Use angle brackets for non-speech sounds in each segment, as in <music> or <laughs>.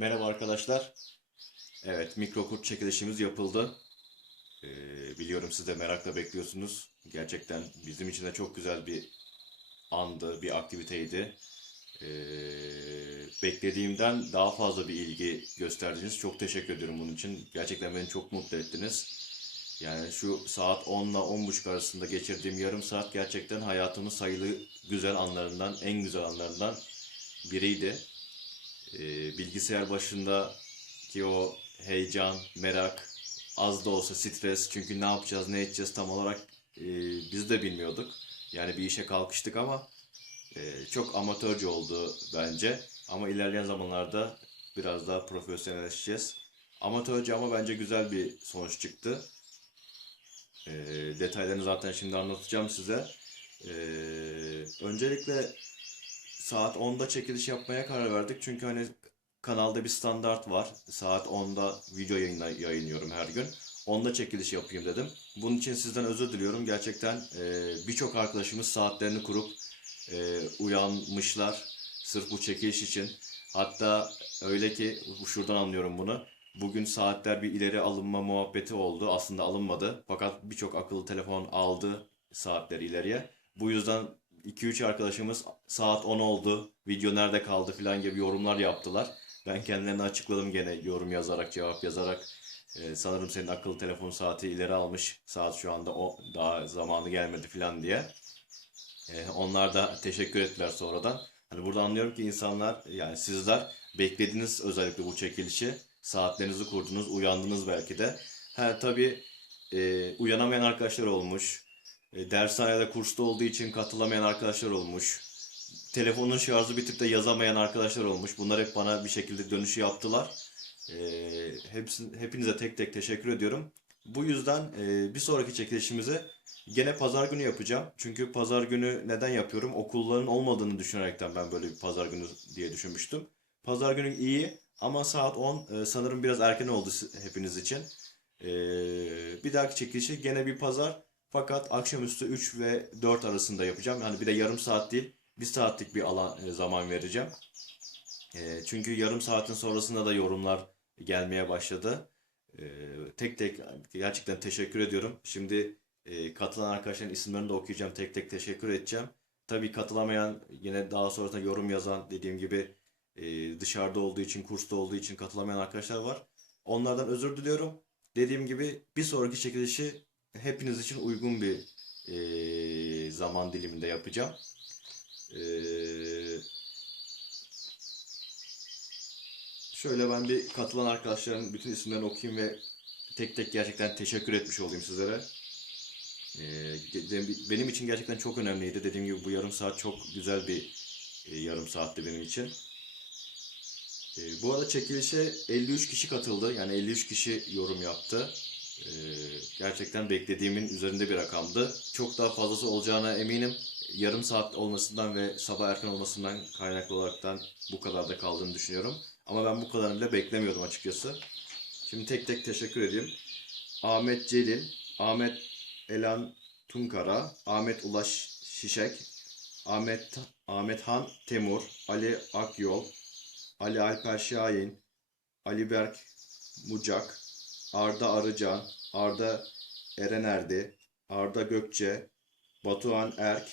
Merhaba arkadaşlar. Evet, mikrokurt çekilişimiz yapıldı. Ee, biliyorum siz de merakla bekliyorsunuz. Gerçekten bizim için de çok güzel bir andı, bir aktiviteydi. Ee, beklediğimden daha fazla bir ilgi gösterdiniz. Çok teşekkür ediyorum bunun için. Gerçekten beni çok mutlu ettiniz. Yani şu saat 10 ile 10.30 arasında geçirdiğim yarım saat gerçekten hayatımın sayılı güzel anlarından, en güzel anlarından biriydi. Ee, bilgisayar başındaki o heyecan, merak, az da olsa stres. Çünkü ne yapacağız, ne edeceğiz tam olarak e, biz de bilmiyorduk. Yani bir işe kalkıştık ama e, çok amatörce oldu bence. Ama ilerleyen zamanlarda biraz daha profesyonelleşeceğiz. Amatörce ama bence güzel bir sonuç çıktı. E, detaylarını zaten şimdi anlatacağım size. E, öncelikle saat 10'da çekiliş yapmaya karar verdik. Çünkü hani kanalda bir standart var. Saat 10'da video yayınla, yayınlıyorum her gün. 10'da çekiliş yapayım dedim. Bunun için sizden özür diliyorum. Gerçekten e, birçok arkadaşımız saatlerini kurup e, uyanmışlar. Sırf bu çekiliş için. Hatta öyle ki şuradan anlıyorum bunu. Bugün saatler bir ileri alınma muhabbeti oldu. Aslında alınmadı. Fakat birçok akıllı telefon aldı saatleri ileriye. Bu yüzden 2-3 arkadaşımız saat 10 oldu, video nerede kaldı falan gibi yorumlar yaptılar. Ben kendilerine açıkladım gene yorum yazarak, cevap yazarak. Ee, sanırım senin akıllı telefon saati ileri almış. Saat şu anda o daha zamanı gelmedi falan diye. Ee, onlar da teşekkür ettiler sonradan. Hani burada anlıyorum ki insanlar yani sizler beklediniz özellikle bu çekilişi. Saatlerinizi kurdunuz, uyandınız belki de. Ha tabii e, uyanamayan arkadaşlar olmuş. E, dershanede kursta olduğu için katılamayan arkadaşlar olmuş. Telefonun şarjı bitip de yazamayan arkadaşlar olmuş. Bunlar hep bana bir şekilde dönüşü yaptılar. E, hepsi, hepinize tek tek teşekkür ediyorum. Bu yüzden e, bir sonraki çekilişimizi gene pazar günü yapacağım. Çünkü pazar günü neden yapıyorum? Okulların olmadığını düşünerekten ben böyle bir pazar günü diye düşünmüştüm. Pazar günü iyi ama saat 10 e, sanırım biraz erken oldu hepiniz için. E, bir dahaki çekilişi gene bir pazar. Fakat akşamüstü 3 ve 4 arasında yapacağım. Yani bir de yarım saat değil, bir saatlik bir alan e, zaman vereceğim. E, çünkü yarım saatin sonrasında da yorumlar gelmeye başladı. E, tek tek gerçekten teşekkür ediyorum. Şimdi katılan arkadaşların isimlerini de okuyacağım. Tek tek teşekkür edeceğim. Tabii katılamayan, yine daha sonrasında yorum yazan dediğim gibi dışarıda olduğu için, kursta olduğu için katılamayan arkadaşlar var. Onlardan özür diliyorum. Dediğim gibi bir sonraki çekilişi hepiniz için uygun bir e, zaman diliminde yapacağım. E, şöyle ben bir katılan arkadaşların bütün isimlerini okuyayım ve tek tek gerçekten teşekkür etmiş olayım sizlere. E, benim için gerçekten çok önemliydi. Dediğim gibi bu yarım saat çok güzel bir e, yarım saatti benim için. E, bu arada çekilişe 53 kişi katıldı. Yani 53 kişi yorum yaptı. Ee, gerçekten beklediğimin üzerinde bir rakamdı. Çok daha fazlası olacağına eminim. Yarım saat olmasından ve sabah erken olmasından kaynaklı olaraktan bu kadar da kaldığını düşünüyorum. Ama ben bu kadarını bile beklemiyordum açıkçası. Şimdi tek tek teşekkür edeyim. Ahmet Celil, Ahmet Elan Tunkara, Ahmet Ulaş Şişek, Ahmet Ahmet Han Temur, Ali Akyol, Ali Alper Şahin, Ali Berk Mucak, Arda Arıcan, Arda Erenerdi, Arda Gökçe, Batuhan Erk,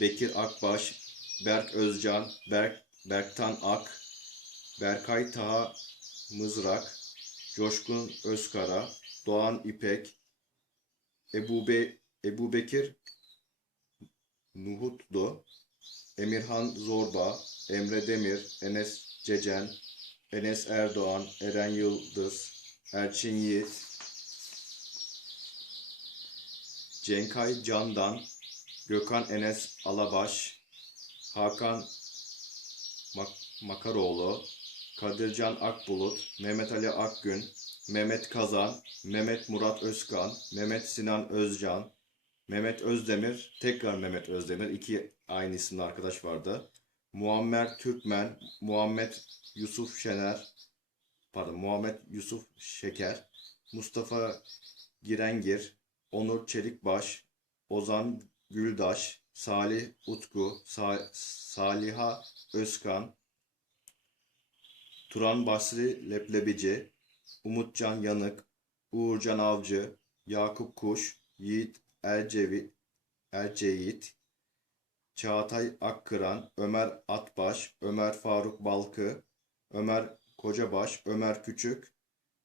Bekir Akbaş, Berk Özcan, Berk, Berktan Ak, Berkay Taha Mızrak, Coşkun Özkara, Doğan İpek, Ebu, Be, Ebu Bekir Nuhutlu, Emirhan Zorba, Emre Demir, Enes Cecen, Enes Erdoğan, Eren Yıldız, Erçin Yiğit, Cenkay Candan, Gökhan Enes Alabaş, Hakan Mak- Makaroğlu, Kadircan Akbulut, Mehmet Ali Akgün, Mehmet Kazan, Mehmet Murat Özkan, Mehmet Sinan Özcan, Mehmet Özdemir, tekrar Mehmet Özdemir, iki aynı isimli arkadaş vardı. Muammer Türkmen, Muhammed Yusuf Şener, pardon Muhammed Yusuf Şeker, Mustafa Girengir, Onur Çelikbaş, Ozan Güldaş, Salih Utku, Sa- Saliha Özkan, Turan Basri Leblebici, Umutcan Yanık, Uğurcan Avcı, Yakup Kuş, Yiğit Ercevi, Erceyit, Çağatay Akkıran, Ömer Atbaş, Ömer Faruk Balkı, Ömer Kocabaş, Ömer Küçük,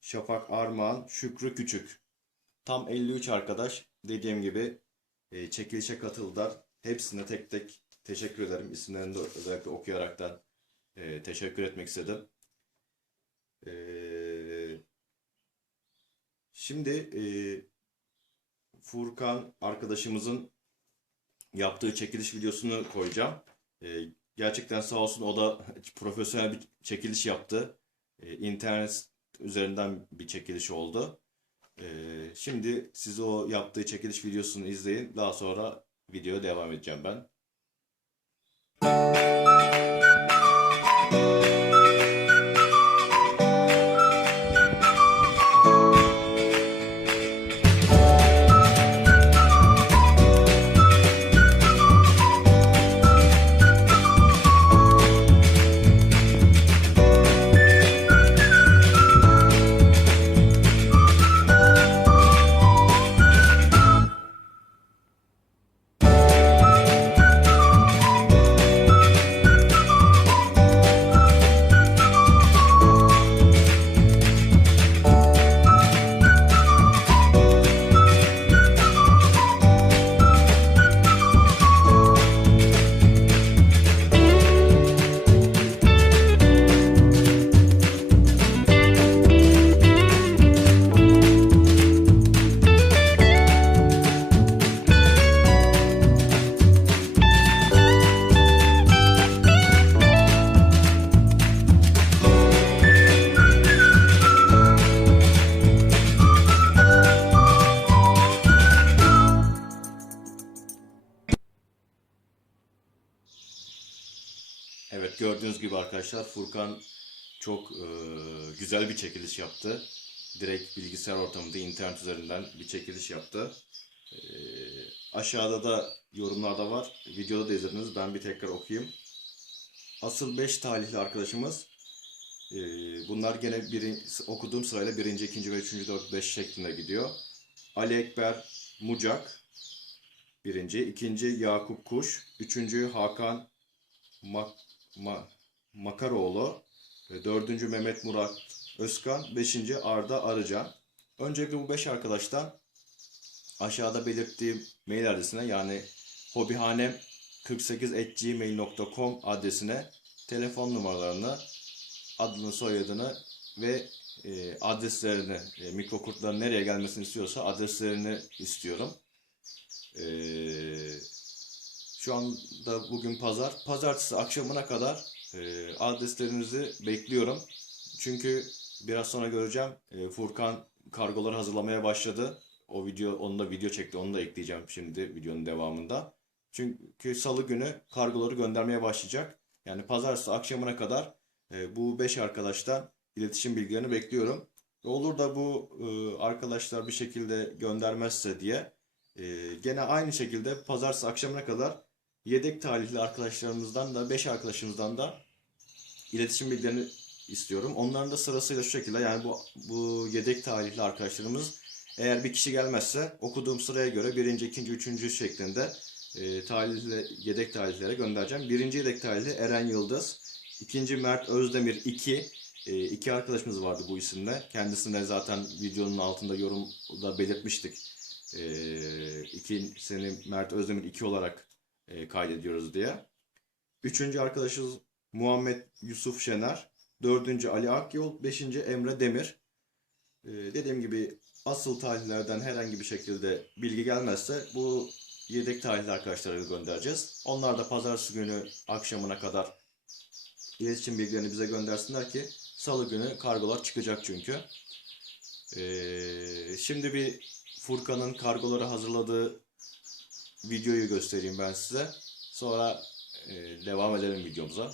Şafak Armağan, Şükrü Küçük. Tam 53 arkadaş dediğim gibi e, çekilişe katıldılar. Hepsine tek tek teşekkür ederim. İsimlerini de özellikle okuyaraktan e, teşekkür etmek istedim. E, şimdi e, Furkan arkadaşımızın yaptığı çekiliş videosunu koyacağım. E, gerçekten sağ olsun o da <laughs> profesyonel bir çekiliş yaptı. E, internet üzerinden bir çekiliş oldu. E, şimdi size o yaptığı çekiliş videosunu izleyin. Daha sonra videoya devam edeceğim ben. Gördüğünüz gibi arkadaşlar Furkan çok e, güzel bir çekiliş yaptı. Direkt bilgisayar ortamında internet üzerinden bir çekiliş yaptı. E, aşağıda da yorumlarda var. Videoda da izlediniz. Ben bir tekrar okuyayım. Asıl 5 talihli arkadaşımız e, bunlar gene birin, okuduğum sırayla birinci, ikinci ve üçüncü, dört, beş şeklinde gidiyor. Ali Ekber Mucak birinci, ikinci Yakup Kuş, üçüncü Hakan Mak Ma- Makaroğlu, ve dördüncü Mehmet Murat Özkan, beşinci Arda Arıcan. Öncelikle bu beş arkadaştan aşağıda belirttiğim mail adresine yani hobihanem 48gmail.com adresine telefon numaralarını, adını, soyadını ve e, adreslerini, e, mikrokurtların nereye gelmesini istiyorsa adreslerini istiyorum. Eee şu anda bugün pazar. Pazartesi akşamına kadar e, adreslerinizi bekliyorum. Çünkü biraz sonra göreceğim. E, Furkan kargoları hazırlamaya başladı. O video, onu da video çekti. Onu da ekleyeceğim şimdi videonun devamında. Çünkü salı günü kargoları göndermeye başlayacak. Yani pazartesi akşamına kadar e, bu 5 arkadaştan iletişim bilgilerini bekliyorum. Olur da bu e, arkadaşlar bir şekilde göndermezse diye e, gene aynı şekilde pazartesi akşamına kadar yedek talihli arkadaşlarımızdan da 5 arkadaşımızdan da iletişim bilgilerini istiyorum. Onların da sırasıyla şu şekilde yani bu bu yedek talihli arkadaşlarımız eğer bir kişi gelmezse okuduğum sıraya göre birinci, ikinci, üçüncü şeklinde e, talihli, yedek talihlere göndereceğim. Birinci yedek talihli Eren Yıldız. ikinci Mert Özdemir 2. E, iki arkadaşımız vardı bu isimle. Kendisine zaten videonun altında yorumda belirtmiştik. E, ikisini Mert Özdemir 2 olarak e, kaydediyoruz diye. Üçüncü arkadaşımız Muhammed Yusuf Şener. Dördüncü Ali Akyol. Beşinci Emre Demir. E, dediğim gibi asıl tarihlerden herhangi bir şekilde bilgi gelmezse bu yedek tarihli arkadaşlara göndereceğiz. Onlar da pazartesi günü akşamına kadar iletişim bilgilerini bize göndersinler ki salı günü kargolar çıkacak çünkü. Ee, şimdi bir Furkan'ın kargoları hazırladığı videoyu göstereyim ben size. Sonra e, devam edelim videomuza.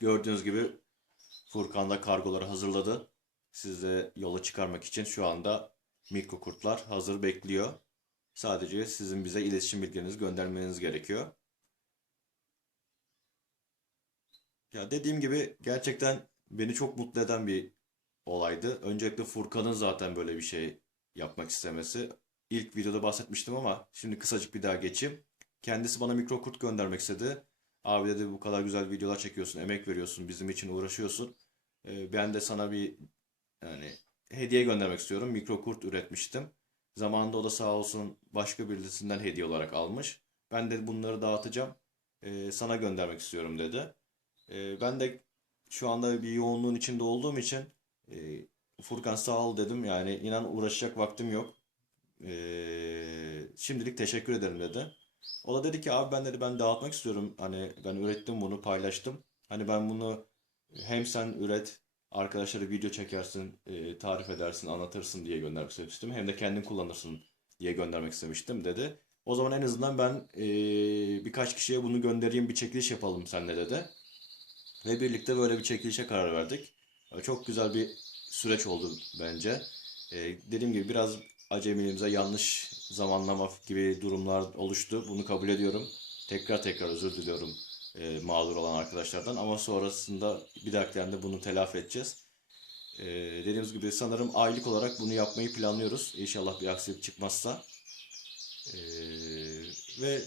gördüğünüz gibi Furkan da kargoları hazırladı. Size yola çıkarmak için şu anda mikro kurtlar hazır bekliyor. Sadece sizin bize iletişim bilgilerinizi göndermeniz gerekiyor. Ya dediğim gibi gerçekten beni çok mutlu eden bir olaydı. Öncelikle Furkan'ın zaten böyle bir şey yapmak istemesi. İlk videoda bahsetmiştim ama şimdi kısacık bir daha geçeyim. Kendisi bana mikro kurt göndermek istedi. Abi dedi bu kadar güzel videolar çekiyorsun, emek veriyorsun, bizim için uğraşıyorsun. Ee, ben de sana bir yani hediye göndermek istiyorum. Mikro kurt üretmiştim. Zamanında o da sağ olsun başka birisinden hediye olarak almış. Ben de bunları dağıtacağım. Ee, sana göndermek istiyorum dedi. Ee, ben de şu anda bir yoğunluğun içinde olduğum için e, Furkan sağ ol dedim. Yani inan uğraşacak vaktim yok. Ee, şimdilik teşekkür ederim dedi. O da dedi ki abi ben dedi ben dağıtmak istiyorum. Hani ben ürettim bunu paylaştım. Hani ben bunu hem sen üret arkadaşlara video çekersin, e, tarif edersin, anlatırsın diye göndermek istemiştim. Hem de kendin kullanırsın diye göndermek istemiştim dedi. O zaman en azından ben e, birkaç kişiye bunu göndereyim bir çekiliş yapalım seninle dedi. Ve birlikte böyle bir çekilişe karar verdik. Çok güzel bir süreç oldu bence. E, dediğim gibi biraz acemiliğimize yanlış zamanlama gibi durumlar oluştu. Bunu kabul ediyorum. Tekrar tekrar özür diliyorum e, mağdur olan arkadaşlardan. Ama sonrasında bir dahakilerinde bunu telafi edeceğiz. E, dediğimiz gibi sanırım aylık olarak bunu yapmayı planlıyoruz. İnşallah bir aksilik çıkmazsa. E, ve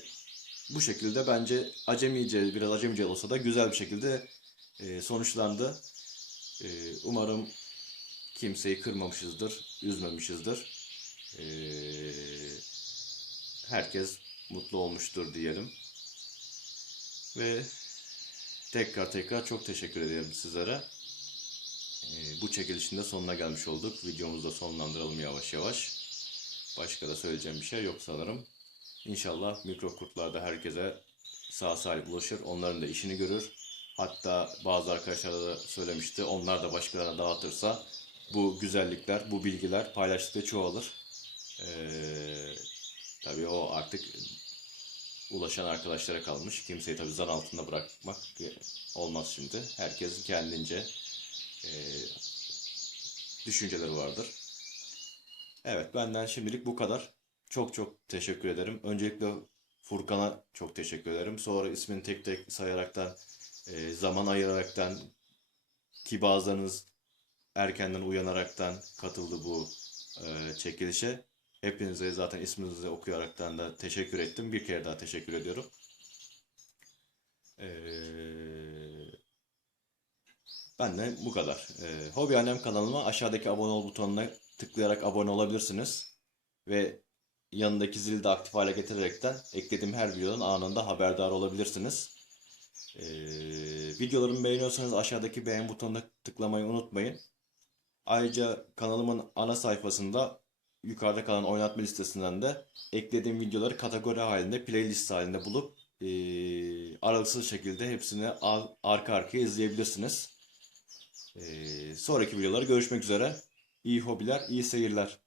bu şekilde bence acemice, biraz acemice olsa da güzel bir şekilde e, sonuçlandı. E, umarım kimseyi kırmamışızdır, üzmemişizdir. E, herkes mutlu olmuştur diyelim. Ve tekrar tekrar çok teşekkür ederim sizlere. E, bu çekilişin de sonuna gelmiş olduk. Videomuzu da sonlandıralım yavaş yavaş. Başka da söyleyeceğim bir şey yok sanırım. İnşallah mikro kurtlar da herkese sağ salim ulaşır. Onların da işini görür. Hatta bazı arkadaşlar da söylemişti. Onlar da başkalarına dağıtırsa bu güzellikler, bu bilgiler paylaştıkça çoğalır. Ee, tabii o artık ulaşan arkadaşlara kalmış. Kimseyi tabii zan altında bırakmak olmaz şimdi. Herkesin kendince e, düşünceleri vardır. Evet benden şimdilik bu kadar. Çok çok teşekkür ederim. Öncelikle Furkan'a çok teşekkür ederim. Sonra ismini tek tek sayaraktan, e, zaman ayıraraktan ki bazılarınız erkenden uyanaraktan katıldı bu e, çekilişe. Hepinize zaten isminizi okuyaraktan da teşekkür ettim. Bir kere daha teşekkür ediyorum. Ee, ben de bu kadar. Ee, Hobi Annem kanalıma aşağıdaki abone ol butonuna tıklayarak abone olabilirsiniz. Ve yanındaki zili de aktif hale getirerekten eklediğim her videodan anında haberdar olabilirsiniz. Ee, videolarımı beğeniyorsanız aşağıdaki beğen butonuna tıklamayı unutmayın. Ayrıca kanalımın ana sayfasında yukarıda kalan oynatma listesinden de eklediğim videoları kategori halinde, playlist halinde bulup e, aralıksız şekilde hepsini ar- arka arkaya izleyebilirsiniz. E, sonraki videolarda görüşmek üzere. İyi hobiler, iyi seyirler.